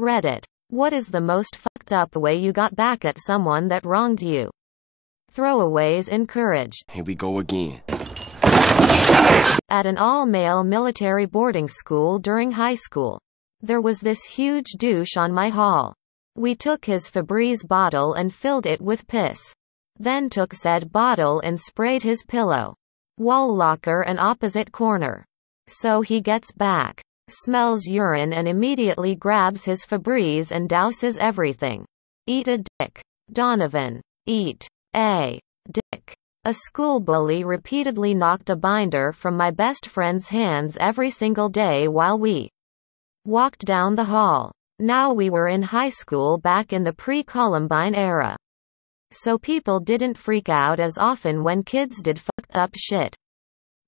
Reddit. What is the most fucked up way you got back at someone that wronged you? Throwaways encouraged. Here we go again. At an all-male military boarding school during high school, there was this huge douche on my hall. We took his Febreze bottle and filled it with piss. Then took said bottle and sprayed his pillow, wall locker and opposite corner. So he gets back, smells urine and immediately grabs his Febreze and douses everything. Eat a dick. Donovan. Eat a dick. A school bully repeatedly knocked a binder from my best friend's hands every single day while we walked down the hall. Now we were in high school back in the pre-Columbine era, so people didn't freak out as often when kids did fucked up shit.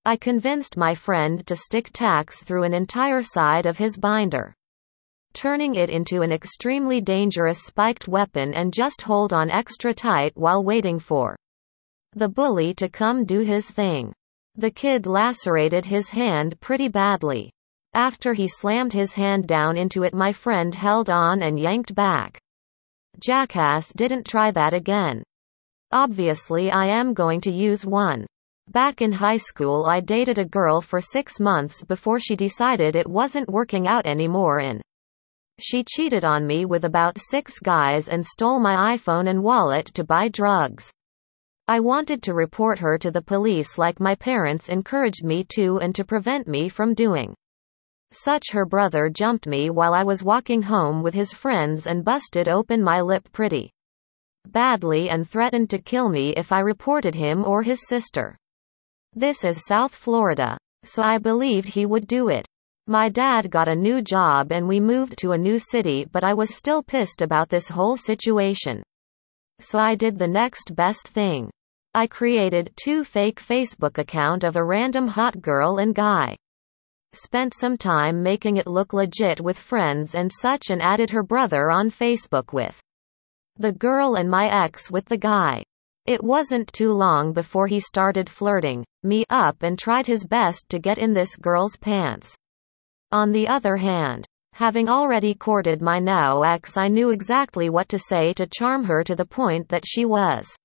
I convinced my friend to stick tacks through an entire side of his binder, turning it into an extremely dangerous spiked weapon, and just hold on extra tight while waiting for the bully to come do his thing. The kid lacerated his hand pretty badly. After he slammed his hand down into it, my friend held on and yanked back. Jackass didn't try that again. Obviously I am going to use one. Back in high school I dated a girl for 6 months before she decided it wasn't working out anymore and she cheated on me with about 6 guys and stole my iPhone and wallet to buy drugs. I wanted to report her to the police like my parents encouraged me to, and to prevent me from doing such, her brother jumped me while I was walking home with his friends and busted open my lip pretty badly and threatened to kill me if I reported him or his sister. This is South Florida, so I believed he would do it. My dad got a new job and we moved to a new city, but I was still pissed about this whole situation. So I did the next best thing. I created 2 fake Facebook accounts of a random hot girl and guy. Spent some time making it look legit with friends and such, and added her brother on Facebook with the girl and my ex with the guy. It wasn't too long before he started flirting me up and tried his best to get in this girl's pants. On the other hand, having already courted my now ex, I knew exactly what to say to charm her to the point that she was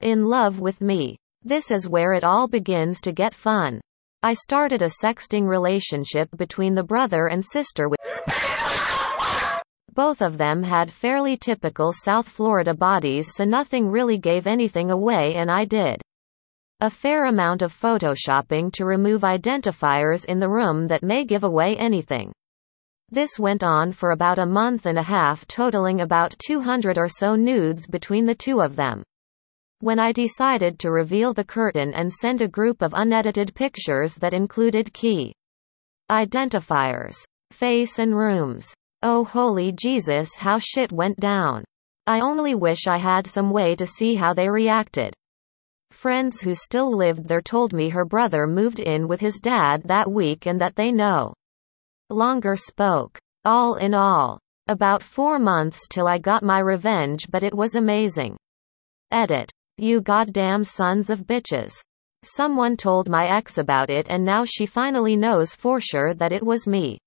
in love with me. This is where it all begins to get fun. I started a sexting relationship between the brother and sister with both of them had fairly typical South Florida bodies, so nothing really gave anything away, and I did a fair amount of photoshopping to remove identifiers in the room that may give away anything. This went on for about a month and a half, totaling about 200 or so nudes between the two of them. When I decided to reveal the curtain and send a group of unedited pictures that included key identifiers, face and rooms. Oh holy Jesus, how shit went down. I only wish I had some way to see how they reacted. Friends who still lived there told me her brother moved in with his dad that week and that they no longer spoke. All in all, about 4 months till I got my revenge, but it was amazing. Edit. You goddamn sons of bitches. Someone told my ex about it and now she finally knows for sure that it was me.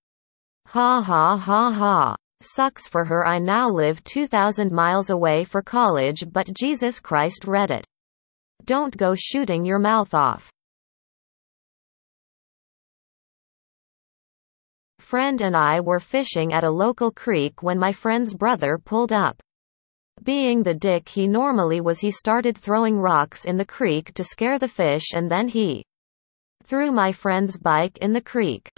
Ha ha ha ha. Sucks for her. I now live 2,000 miles away for college, but Jesus Christ, Reddit. Don't go shooting your mouth off. Friend and I were fishing at a local creek when my friend's brother pulled up. Being the dick he normally was, he started throwing rocks in the creek to scare the fish, and then he threw my friend's bike in the creek.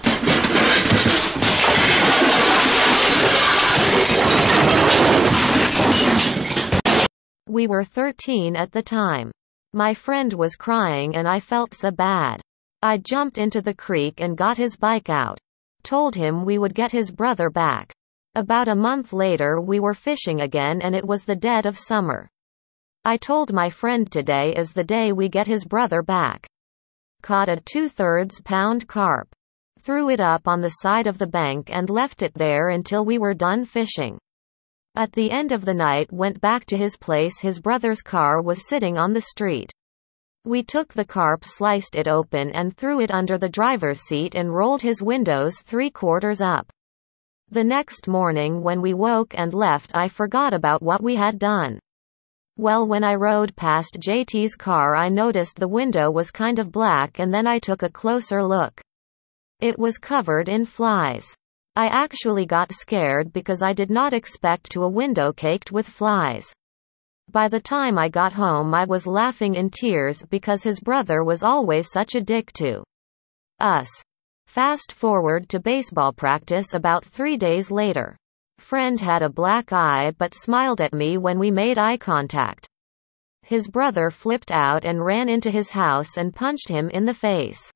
We were 13 at the time. My friend was crying and I felt so bad. I jumped into the creek and got his bike out. Told him we would get his brother back. About a month later we were fishing again and it was the dead of summer. I told my friend today is the day we get his brother back. Caught a 2/3 pound carp. Threw it up on the side of the bank and left it there until we were done fishing. At the end of the night went back to his place. His brother's car was sitting on the street. We took the carp, sliced it open and threw it under the driver's seat and rolled his windows 3/4 up. The next morning when we woke and left, I forgot about what we had done. Well, when I rode past JT's car, I noticed the window was kind of black, and then I took a closer look. It was covered in flies. I actually got scared because I did not expect to a window caked with flies. By the time I got home, I was laughing in tears because his brother was always such a dick to us. Fast forward to baseball practice about 3 days later. Friend had a black eye but smiled at me when we made eye contact. His brother flipped out and ran into his house and punched him in the face.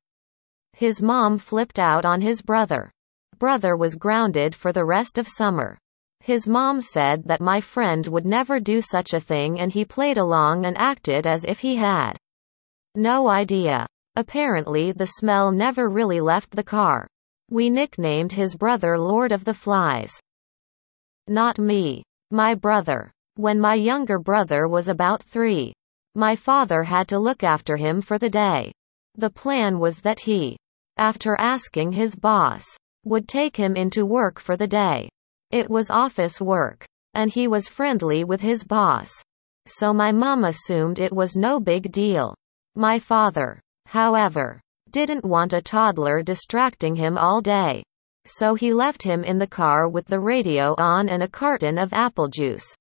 His mom flipped out on his brother. Brother was grounded for the rest of summer. His mom said that my friend would never do such a thing, and he played along and acted as if he had no idea. Apparently the smell never really left the car. We nicknamed his brother Lord of the Flies. Not me. My brother. When my younger brother was about 3, my father had to look after him for the day. The plan was that he, after asking his boss, would take him into work for the day. It was office work, and he was friendly with his boss. So my mom assumed it was no big deal. My father, however, didn't want a toddler distracting him all day. So he left him in the car with the radio on and a carton of apple juice.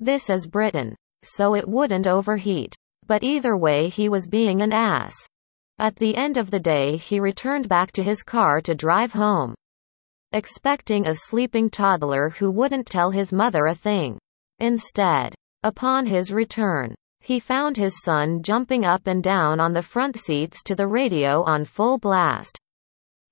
This is Britain, so it wouldn't overheat. But either way, he was being an ass. At the end of the day, he returned back to his car to drive home, expecting a sleeping toddler who wouldn't tell his mother a thing. Instead, upon his return, he found his son jumping up and down on the front seats to the radio on full blast,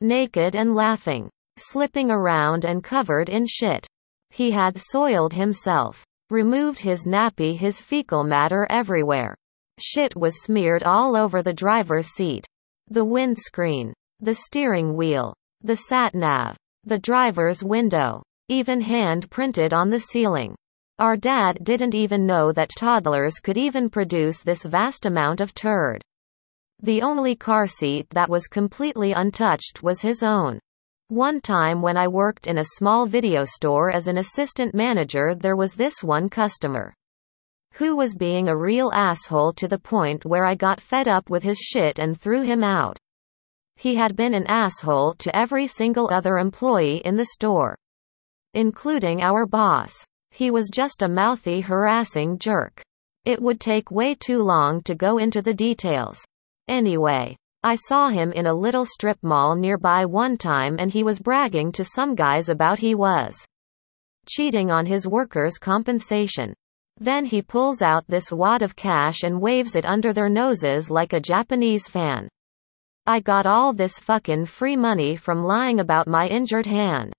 naked and laughing, slipping around and covered in shit. He had soiled himself, removed his nappy, his fecal matter everywhere. Shit was smeared all over the driver's seat, the windscreen, the steering wheel, the sat-nav, the driver's window, even hand-printed on the ceiling. Our dad didn't even know that toddlers could even produce this vast amount of turd. The only car seat that was completely untouched was his own. One time when I worked in a small video store as an assistant manager, there was this one customer who was being a real asshole to the point where I got fed up with his shit and threw him out. He had been an asshole to every single other employee in the store, including our boss. He was just a mouthy, harassing jerk. It would take way too long to go into the details. Anyway, I saw him in a little strip mall nearby one time, and he was bragging to some guys about he was cheating on his workers' compensation. Then he pulls out this wad of cash and waves it under their noses like a Japanese fan. I got all this fucking free money from lying about my injured hand.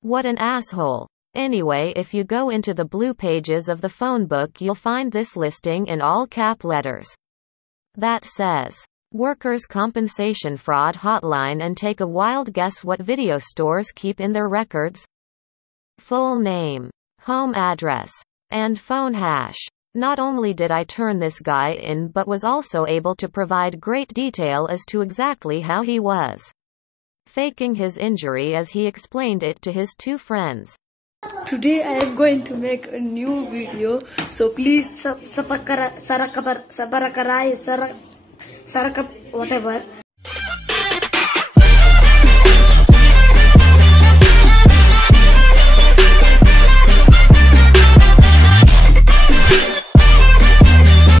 What an asshole. Anyway, if you go into the blue pages of the phone book, you'll find this listing in all cap letters that says Workers' Compensation Fraud Hotline, and take a wild guess what video stores keep in their records. Full name, home address, and phone hash. Not only did I turn this guy in, but was also able to provide great detail as to exactly how he was faking his injury as he explained it to his 2 friends. Today I am going to make a new video, so please whatever.